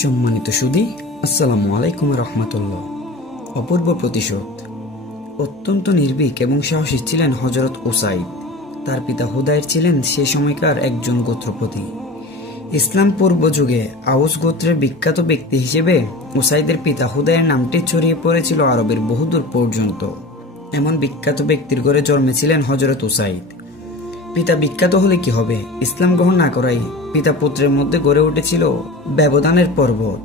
সম্মানিত সুধী, আসসালামু আলাইকুম রহমতুল্লাহ। অপূর্ব প্রতিশোধ। অত্যন্ত নির্ভীক এবং সাহসী ছিলেন হযরত উসাইদ। তার পিতা হুদাইর ছিলেন সে সময়কার একজন গোত্রপতি। ইসলাম পূর্ব যুগে আউস গোত্রের বিখ্যাত ব্যক্তি হিসেবে উসাইদের পিতা হুদাইয়ের নামটি ছড়িয়ে পড়েছিল আরবের বহুদূর পর্যন্ত। এমন বিখ্যাত ব্যক্তির ঘরে জন্মেছিলেন হযরত উসাইদ। পিতা বিখ্যাত হলে কি হবে, ইসলাম গ্রহণ না করাই পিতা পুত্রের মধ্যে গড়ে উঠেছিল ব্যবধানের পর্বত।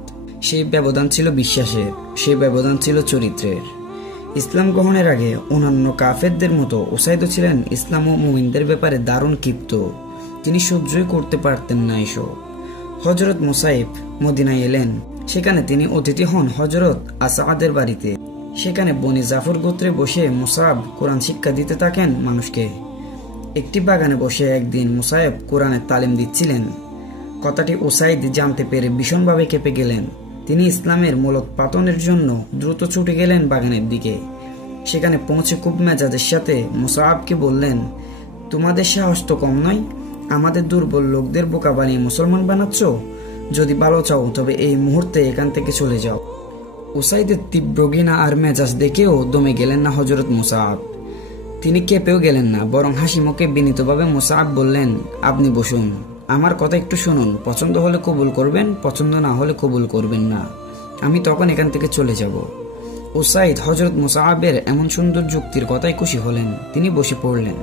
সেই ব্যবধান ছিল বিশ্বাসের, সেই ব্যবধান ছিল চরিত্রের। ইসলাম গ্রহণের আগে অন্যান্য কাফেরদের মতো উসাইদও ছিলেন ইসলাম ও মুমিনদের ব্যাপারে দারুণ ক্ষিপ্ত। তিনি সহ্যই করতে পারতেন না এসব। হযরত মুসাইব মদিনায় এলেন। সেখানে তিনি অতিথি হন হযরত আসাদের বাড়িতে। সেখানে বনি জাফর গোত্রে বসে মুসাব কোরআন শিক্ষা দিতে থাকেন মানুষকে। একটি বাগানে বসে একদিন মুসাইব কোরআনের তালিম দিচ্ছিলেন। কথাটি উসাইদ জানতে পেরে ভীষণভাবে কেঁপে গেলেন। তিনি ইসলামের মূলোৎপাটনের জন্য দ্রুত ছুটে গেলেন বাগানের দিকে। সেখানে পৌঁছে খুব মেজাজের সাথে মুসাবকে বললেন, তোমাদের সাহস তো কম নয়, আমাদের দুর্বল লোকদের বোকা বানিয়ে মুসলমান বানাচ্ছ। যদি ভালো চাও তবে এই মুহূর্তে এখান থেকে চলে যাও। উসাইদের তীব্র ঘৃণা আর মেজাজ দেখেও দমে গেলেন না হযরত মুসাব। তিনি কেঁপেও গেলেন না, বরং হাসি মুখে বিনীতভাবে মুসাব বললেন, আপনি বসুন, আমার কথা একটু শুনুন। পছন্দ হলে কবুল করবেন, পছন্দ না হলে কবুল করবেন না। আমি তখন এখান থেকে চলে যাব। উসাইদ হযরত মুসাবের এমন সুন্দর যুক্তির কথায় খুশি হলেন। তিনি বসে পড়লেন।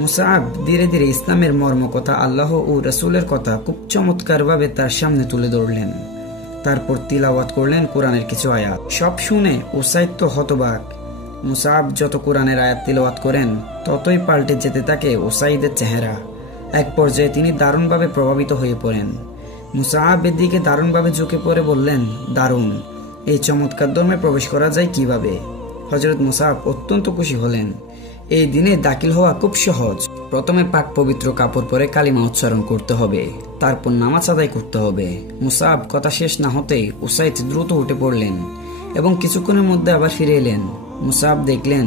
মুসাব ধীরে ধীরে ইসলামের মর্ম কথা, আল্লাহ ও রাসূলের কথা খুব চমৎকারভাবে তার সামনে তুলে ধরলেন। তারপর তিলাওয়াত করলেন কোরআনের কিছু আয়াত। সব শুনে উসাইদ তো হতবাক। মুসাব যত কোরআনের আয়াত তিলাওয়াত করেন ততই পাল্টে যেতে থাকে উসাইদের চেহারা। এক পর্যায়ে তিনি দারুণভাবে প্রভাবিত হয়ে পড়েন। মুসাবের দিকে দারুণভাবে ঝুঁকে পড়ে বললেন, দারুণ, এই চমৎকার ধর্মে প্রবেশ করা যায় কিভাবে? হযরত মুসাব অত্যন্ত খুশি হলেন। এই দিনে দাখিল হওয়া খুব সহজ। প্রথমে পাক পবিত্র কাপড় পরে কালিমা উচ্চারণ করতে হবে, তারপর নামাজ আদায় করতে হবে। মুসাব কথা শেষ না হতেই উসাইদ দ্রুত উঠে পড়লেন এবং কিছুক্ষণের মধ্যে আবার ফিরে এলেন। মুসাব দেখলেন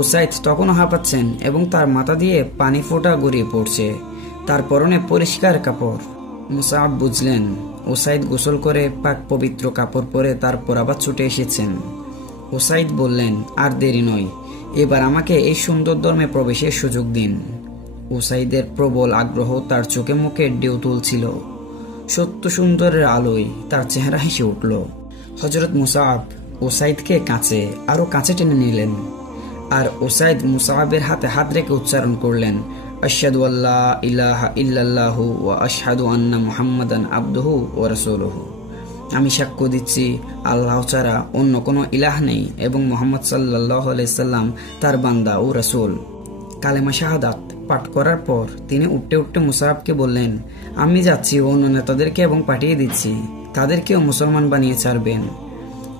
উসাইদ তখনও হাঁপাচ্ছেন এবং তার মাথা দিয়ে পানি ফোঁটা গড়িয়ে পড়ছে। তার পরনে পরিষ্কার কাপড়। মুসাব বুঝলেন উসাইদ গোসল করে পাক পবিত্র কাপড় পরে তারপর আবার ছুটে এসেছেন। উসাইদ বললেন, আর দেরি নয়, এবার আমাকে এই সুন্দর ধর্মে প্রবেশের সুযোগ দিন। উসাইদের প্রবল আগ্রহ তার চোখে মুখে ঢেউ তুলছিল। সত্য সুন্দরের আলোয় তার চেহারা হেসে উঠল। হযরত মুসাব উসাইদকে আরো কাছে টেনে নিলেন। আর উসাইদ মুসাবের হাতে হাত রেখে উচ্চারণ করলেন, আশহাদু আল্লা ইলাহা ইল্লাল্লাহু ওয়া আশহাদু আন্না মুহাম্মাদান আবদুহু ওয়া রাসূলুহু। আমি সাক্ষ্য দিচ্ছি আল্লাহ ছাড়া অন্য কোনো ইলাহ নেই এবং মুহাম্মদ সাল্লাল্লাহু আলাইহি সাল্লাম তার বান্দা ও রাসূল। কালেমা শাহাদাত পাঠ করার পর তিনি উঠতে উঠতে মুসাবকে বললেন, আমি যাচ্ছি অন্য নেতাদেরকে এবং পাঠিয়ে দিচ্ছি, তাদেরকেও মুসলমান বানিয়ে ছাড়বেন।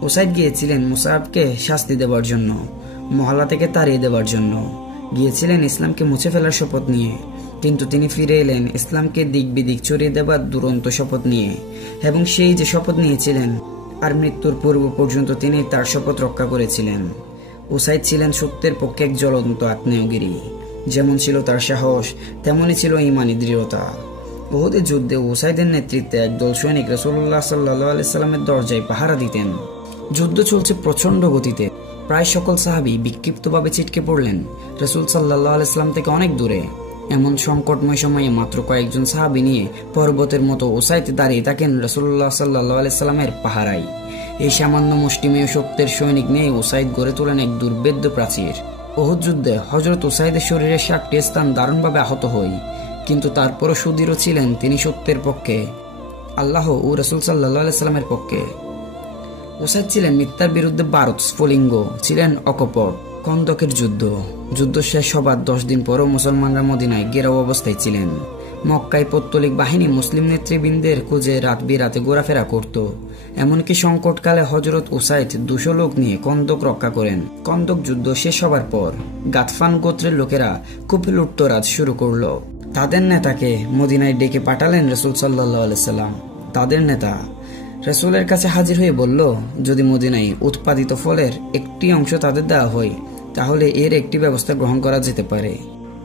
উসাইদ গিয়েছিলেন মুসাবকে শাস্তি দেওয়ার জন্য, মহল্লা থেকে তাড়িয়ে দেওয়ার জন্য। গিয়েছিলেন ইসলামকে মুছে ফেলার শপথ নিয়ে, কিন্তু তিনি ফিরে এলেন ইসলামকে দিক বিদিক ছড়িয়ে দেবার দুরন্ত শপথ নিয়ে। এবং সেই যে শপথ নিয়েছিলেন আর মৃত্যুর পূর্ব পর্যন্ত তিনি তার শপথ রক্ষা করেছিলেন। উসাইদ ছিলেন সত্যের পক্ষে এক জ্বলন্ত আগ্নেয়গিরি। যেমন ছিল তার সাহস, তেমনই ছিল ঈমানী দৃঢ়তা। উহুদের যুদ্ধে উসাইদের নেতৃত্বে একদল সৈনিক রাসূলুল্লাহ সাল্লাল্লাহু আলাইহি সাল্লামের দরজায় পাহারা দিতেন। যুদ্ধ চলছে প্রচন্ড গতিতে। প্রায় সকল সাহাবী বিক্ষিপ্তভাবে ছিটকে পড়লেন রাসূল সাল্লাল্লাহু আলাইহি সাল্লাম থেকে অনেক দূরে। এমন সংকটময় সময়ে মাত্র কয়েকজন সাহাবী নিয়ে পর্বতের মতো উসাইদ দাঁড়িয়ে থাকেন রাসূলুল্লাহ সাল্লাল্লাহু আলাইহি সাল্লামের পাহারায়। এই সামান্য মুষ্টিমেয় সত্যের সৈনিক নিয়ে উসাইদ গড়ে তোলেন এক দুর্ভেদ্য প্রাচীর। উহুদ যুদ্ধে হযরত উসাইদের শরীরের 60টি স্থান দারুণভাবে আহত হয়, কিন্তু তারপরও সুদৃঢ় ছিলেন তিনি সত্যের পক্ষে, আল্লাহ ও রাসূল সাল্লাল্লাহু আলাইহি সাল্লামের পক্ষে। উসাইদ ছিলেন মিথ্যার বিরুদ্ধে ভারত স্ফুলিঙ্গ, ছিলেন অকপট। খন্দকের যুদ্ধ শেষ হবার 10 দিন পরও মুসলমানরা মদিনায় ঘেরাও অবস্থায় ছিলেন। মক্কায় পৌত্তলিক বাহিনী মুসলিম নেতৃবৃন্দের খোঁজে রাত বিরাতে ঘোরাফেরা করত। এমনকি সংকটকালে হযরত উসাইদ 200 লোক নিয়ে খন্দক রক্ষা করেন। খন্দক যুদ্ধ শেষ হবার পর গাতফান গোত্রের লোকেরা খুব লুটতরাজ শুরু করলো। তাদের নেতাকে মদিনায় ডেকে পাঠালেন রাসূল সাল্লাল্লাহু আলাইহি সাল্লাম। তাদের নেতা রাসূলের কাছে হাজির হয়ে বলল, যদি মদিনায় উৎপাদিত ফলের একটি অংশ তাদের দেওয়া হয় তাহলে এর একটি ব্যবস্থা গ্রহণ করা যেতে পারে।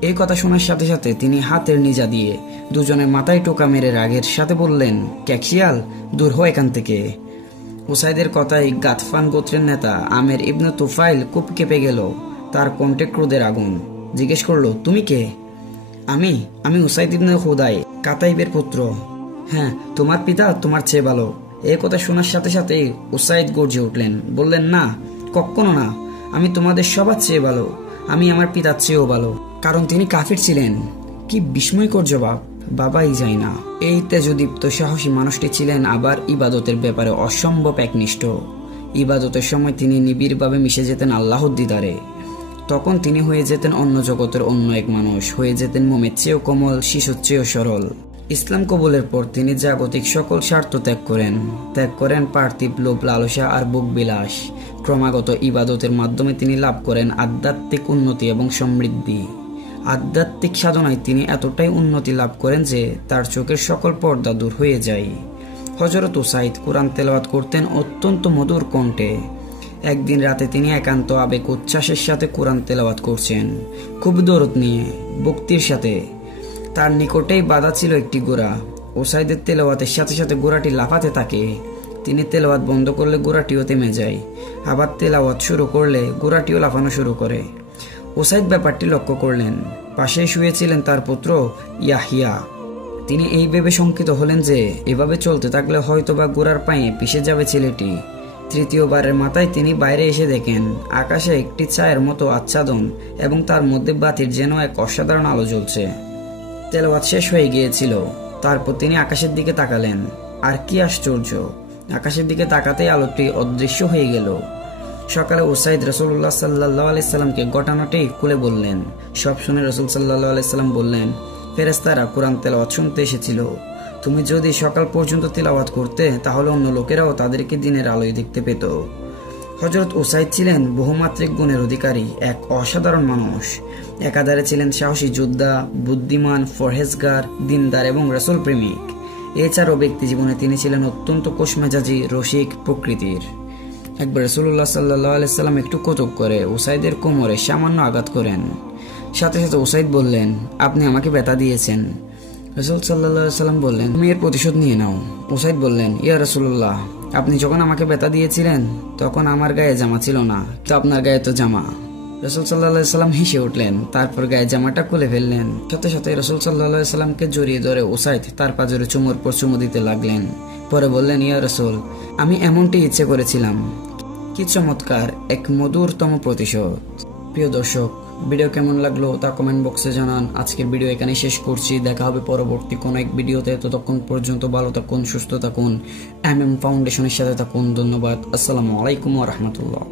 এই কথা শোনার সাথে সাথে তিনি হাতের নিজা দিয়ে দুজনের মাথায় টোকা মেরে রাগের সাথে বললেন, ক্যাকশিয়াল, দূর হো এখান থেকে। উসাইদের কথায় গাতফান গোত্রের নেতা আমের ইবনে তুফাইল খুব কেঁপে গেল। তার কণ্ঠে ক্রোধের আগুন। জিজ্ঞেস করলো, তুমি কে? আমি উসাইদ ইবনে হুদাই, কাতাইবের পুত্র। হ্যাঁ, তোমার পিতা তোমার চেয়ে ভালো। এই কথা শোনার সাথে সাথে উসাইদ গর্জে উঠলেন, বললেন, না, কখনো না, আমি তোমাদের সবার চেয়ে ভালো। আমি আমার পিতার চেয়েও ভালো, কারণ তিনি কাফির ছিলেন। কি বিস্ময়কর জবাব, বাবাই যায় না। এই তেজদীপ্ত সাহসী মানুষটি ছিলেন আবার ইবাদতের ব্যাপারে অসম্ভব একনিষ্ঠ। ইবাদতের সময় তিনি নিবিড়ভাবে মিশে যেতেন আল্লাহর দিদারে। তখন তিনি হয়ে যেতেন অন্য জগতের অন্য এক মানুষ, হয়ে যেতেন মোমের চেয়েও কোমল, শিশুর চেয়েও সরল। ইসলাম কবুলের পর তিনি জাগতিক সকল স্বার্থ ত্যাগ করেন পার্থিব লোভ, লালসা আর বুক বিলাস। ক্রমাগত ইবাদতের মাধ্যমে তিনি লাভ করেন আধ্যাত্মিক উন্নতি এবং সমৃদ্ধি। আধ্যাত্মিক সাধনায় তিনি এতটাই উন্নতি লাভ করেন যে তার চোখের সকল পর্দা দূর হয়ে যায়। হযরত উসাইদ কুরআন তেলাওয়াত করতেন অত্যন্ত মধুর কণ্ঠে। একদিন রাতে তিনি একান্ত আবেগ উচ্ছ্বাসের সাথে কুরআন তেলাওয়াত করছেন, খুব দরদ নিয়ে, ভক্তির সাথে। তার নিকটেই বাঁধা ছিল একটি ঘোড়া। উসাইদের তেলাওয়াতের সাথে সাথে ঘোড়াটি লাফাতে থাকে। তিনি তেলাওয়াত বন্ধ করলে ঘোড়াটিও থেমে যায়, আবার তেলাওয়াত শুরু করলে ঘোড়াটিও লাফানো শুরু করে। উসাইদ ব্যাপারটি লক্ষ্য করলেন। পাশে শুয়েছিলেন তার পুত্র ইয়াহিয়া। তিনি এই ভেবে শঙ্কিত হলেন যে এভাবে চলতে থাকলে হয়তোবা ঘোড়ার পায়ে পিষে যাবে ছেলেটি। তৃতীয়বারের মাথায় তিনি বাইরে এসে দেখেন আকাশে একটি ছায়ের মতো আচ্ছাদন এবং তার মধ্যে বাতির যেন এক অসাধারণ আলো জ্বলছে। তেলাওয়াত শেষ হয়ে গিয়েছিল। তারপর তিনি আকাশের দিকে তাকালেন। আর কি আশ্চর্য, আকাশের দিকে তাকাতেই আলোটি অদৃশ্য হয়ে গেল। সকালে উসাইদ রাসূলুল্লাহ সাল্লাল্লাহু আলাইহি সাল্লামকে ঘটনাটি খুলে বললেন। সব শুনে রাসূল সাল্লাল্লাহু আলাইহি সাল্লাম বললেন, ফেরেশতারা কুরআন তেলাওয়াত শুনতে এসেছিল। তুমি যদি সকাল পর্যন্ত তেলাওয়াত করতে তাহলে অন্য লোকেরাও তাদেরকে দিনের আলোয় দেখতে পেত। হযরত উসাইদ ছিলেন বহুমাত্রিক গুণের অধিকারী, এক অসাধারণ মানুষ। একাধারে ছিলেন সাহসী যোদ্ধা, বুদ্ধিমান, পরহেজগার, দিনদার এবং রাসূল প্রেমিক। এছাড়াও ব্যক্তি জীবনে তিনি ছিলেন অত্যন্ত কোষমেজাজি, রসিক প্রকৃতির। একবার রাসূলুল্লাহ সাল্লাল্লাহু আলাইহি সাল্লাম একটু কৌতুক করে উসাইদের কোমরে সামান্য আঘাত করেন। সাথে সাথে উসাইদ বললেন, আপনি আমাকে ব্যথা দিয়েছেন। রাসূল সাল্লাল্লাহু আলাইহি সাল্লাম বললেন, তুমি এর প্রতিশোধ নিয়ে নাও। উসাইদ বললেন, ইয়া রাসূলুল্লাহ, আপনি যখন আমাকে ব্যথা দিয়েছিলেন তখন আমার গায়ে জামা ছিল না, তো আপনার গায়ে তো জামা। রাসূল সাল্লাল্লাহু আলাইহি সাল্লাম হেসে উঠলেন, তারপর গায়ে জামাটা খুলে ফেললেন। সাথে সাথে রাসূল সাল্লাল্লাহু আলাইহি সাল্লামকে জড়িয়ে ধরে উসাইদ তার পাজরে চুমুর পর চুমু দিতে লাগলেন। পরে বললেন, ইয়া রাসূল, আমি এমনটি ইচ্ছে করেছিলাম। কি চমৎকার এক মধুরতম প্রতিশোধ। প্রিয় দর্শক, ভিডিও কেমন লাগলো তা কমেন্ট বক্সে জানান। আজকের ভিডিও এখানে শেষ করছি। দেখা হবে পরবর্তী কোন এক ভিডিওতে। ততক্ষণ পর্যন্ত ভালো থাকুন, সুস্থ থাকুন, MM ফাউন্ডেশনের সাথে থাকুন। ধন্যবাদ। আসসালামু আলাইকুম ওয়া রাহমাতুল্লাহ।